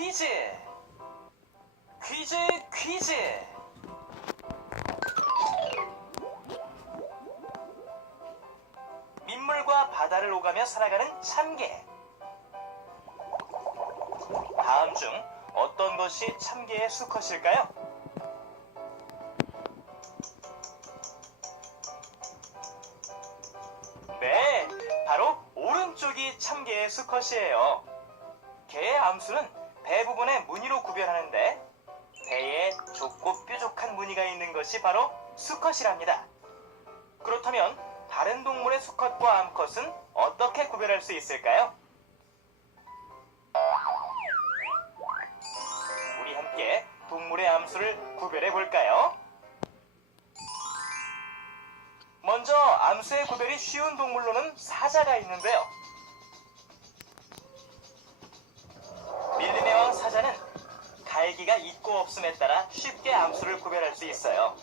퀴즈! 퀴즈 퀴즈! 민물과 바다를 오가며 살아가는 참개. 다음 중 어떤 것이 참개의 수컷일까요? 네, 바로 오른쪽이 참개의 수컷이에요. 개의 암수는 배 부분의 무늬로 구별하는데 배에 좁고 뾰족한 무늬가 있는 것이 바로 수컷이랍니다. 그렇다면 다른 동물의 수컷과 암컷은 어떻게 구별할 수 있을까요? 우리 함께 동물의 암수를 구별해 볼까요? 먼저 암수의 구별이 쉬운 동물로는 사자가 있는데요. 밀림의 사자는 갈기가 있고 없음에 따라 쉽게 암수를 구별할 수 있어요.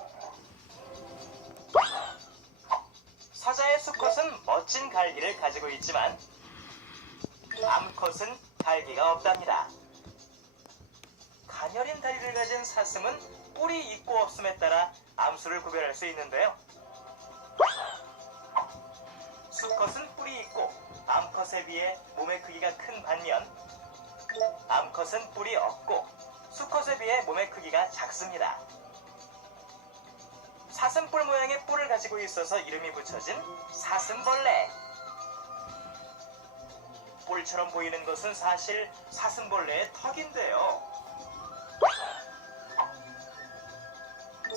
사자의 수컷은 멋진 갈기를 가지고 있지만 암컷은 갈기가 없답니다. 가녀린 다리를 가진 사슴은 뿔이 있고 없음에 따라 암수를 구별할 수 있는데요. 수컷은 뿔이 있고 암컷에 비해 몸의 크기가 큰 반면 암컷은 뿔이 없고 수컷에 비해 몸의 크기가 작습니다. 사슴뿔 모양의 뿔을 가지고 있어서 이름이 붙여진 사슴벌레. 뿔처럼 보이는 것은 사실 사슴벌레의 턱인데요.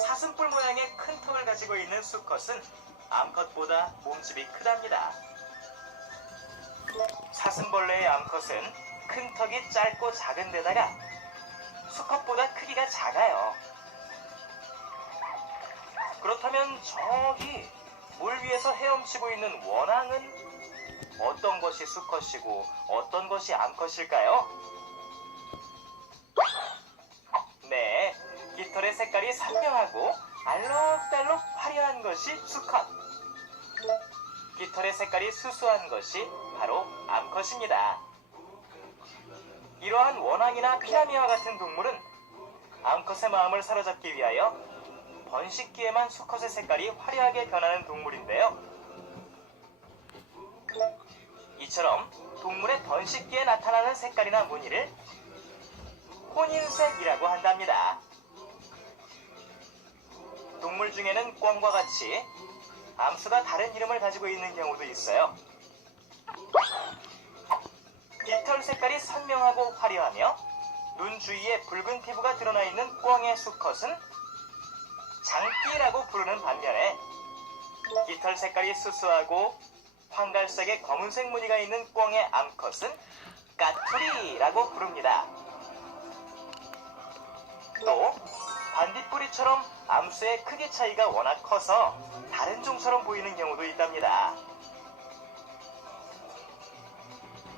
사슴뿔 모양의 큰 턱을 가지고 있는 수컷은 암컷보다 몸집이 크답니다. 사슴벌레의 암컷은 큰 턱이 짧고 작은 데다가 수컷보다 크기가 작아요. 그렇다면 저기 물 위에서 헤엄치고 있는 원앙은 어떤 것이 수컷이고 어떤 것이 암컷일까요? 네, 깃털의 색깔이 선명하고 알록달록 화려한 것이 수컷. 깃털의 색깔이 수수한 것이 바로 암컷입니다. 이러한 원앙이나 피라미와 같은 동물은 암컷의 마음을 사로잡기 위하여 번식기에만 수컷의 색깔이 화려하게 변하는 동물인데요. 이처럼 동물의 번식기에 나타나는 색깔이나 무늬를 혼인색이라고 한답니다. 동물 중에는 꿩과 같이 암수가 다른 이름을 가지고 있는 경우도 있어요. 깃털 색깔이 선명하고 화려하며 눈 주위에 붉은 피부가 드러나 있는 꿩의 수컷은 장띠라고 부르는 반면에 깃털 색깔이 수수하고 황갈색의 검은색 무늬가 있는 꿩의 암컷은 까투리라고 부릅니다. 또 반딧불이처럼 암수의 크기 차이가 워낙 커서 다른 종처럼 보이는 경우도 있답니다.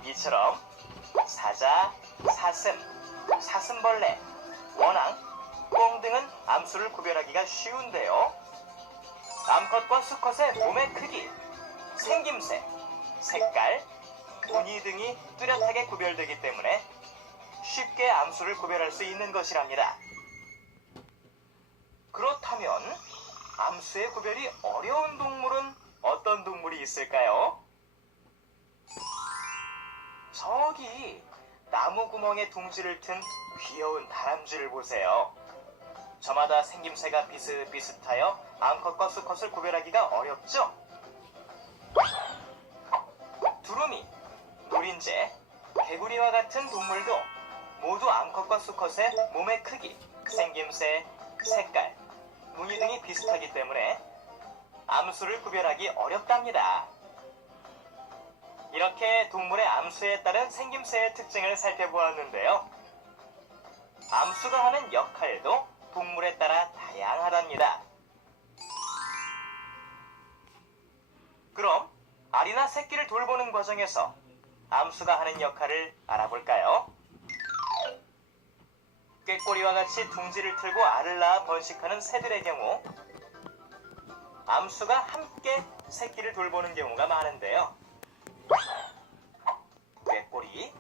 이처럼 사자, 사슴, 사슴벌레, 원앙, 꿩 등은 암수를 구별하기가 쉬운데요. 암컷과 수컷의 몸의 크기, 생김새, 색깔, 무늬 등이 뚜렷하게 구별되기 때문에 쉽게 암수를 구별할 수 있는 것이랍니다. 그렇다면 암수의 구별이 어려운 동물은 어떤 동물이 있을까요? 저기 나무 구멍에 둥지를 튼 귀여운 다람쥐를 보세요. 저마다 생김새가 비슷비슷하여 암컷과 수컷을 구별하기가 어렵죠? 두루미, 노린재, 개구리와 같은 동물도 모두 암컷과 수컷의 몸의 크기, 생김새, 색깔, 무늬 등이 비슷하기 때문에 암수를 구별하기 어렵답니다. 이렇게 동물의 암수에 따른 생김새의 특징을 살펴보았는데요. 암수가 하는 역할도 동물에 따라 다양하답니다. 그럼 알이나 새끼를 돌보는 과정에서 암수가 하는 역할을 알아볼까요? 꾀꼬리와 같이 둥지를 틀고 알을 낳아 번식하는 새들의 경우 암수가 함께 새끼를 돌보는 경우가 많은데요. 꾀꼬리,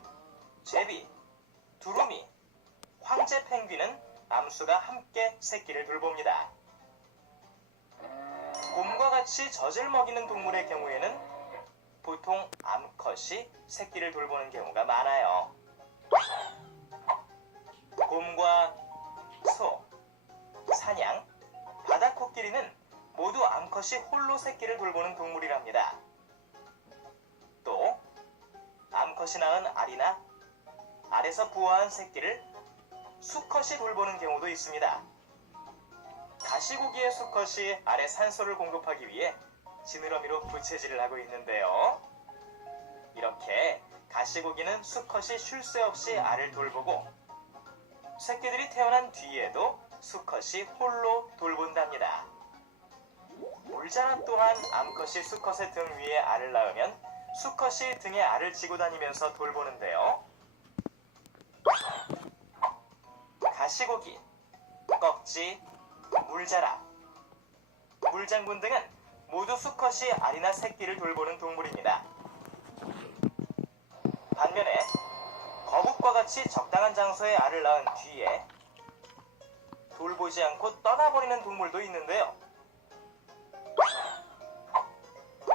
제비, 두루미, 암수가 함께 새끼를 돌봅니다. 곰과 같이 젖을 먹이는 동물의 경우에는 보통 암컷이 새끼를 돌보는 경우가 많아요. 곰과 소, 사냥, 바다코끼리는 모두 암컷이 홀로 새끼를 돌보는 동물이랍니다. 또 암컷이 낳은 알이나 알에서 부화한 새끼를 수컷이 돌보는 경우도 있습니다. 가시고기의 수컷이 알에 산소를 공급하기 위해 지느러미로 부채질을 하고 있는데요. 이렇게 가시고기는 수컷이 쉴 새 없이 알을 돌보고 새끼들이 태어난 뒤에도 수컷이 홀로 돌본답니다. 물자나 또한 암컷이 수컷의 등 위에 알을 낳으면 수컷이 등에 알을 지고 다니면서 돌보는데요. 가시고기, 꺽지, 물자라, 물장군 등은 모두 수컷이 알이나 새끼를 돌보는 동물입니다. 반면에 거북과 같이 적당한 장소에 알을 낳은 뒤에 돌보지 않고 떠나버리는 동물도 있는데요.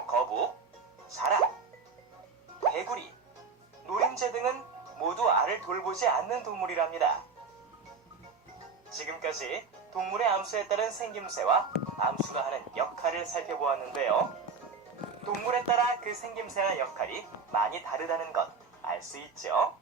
거북, 사라, 개구리, 노림재 등은 모두 알을 돌보지 않는 동물이랍니다. 지금까지 동물의 암수에 따른 생김새와 암수가 하는 역할을 살펴보았는데요. 동물에 따라 그 생김새나 역할이 많이 다르다는 것 알 수 있죠?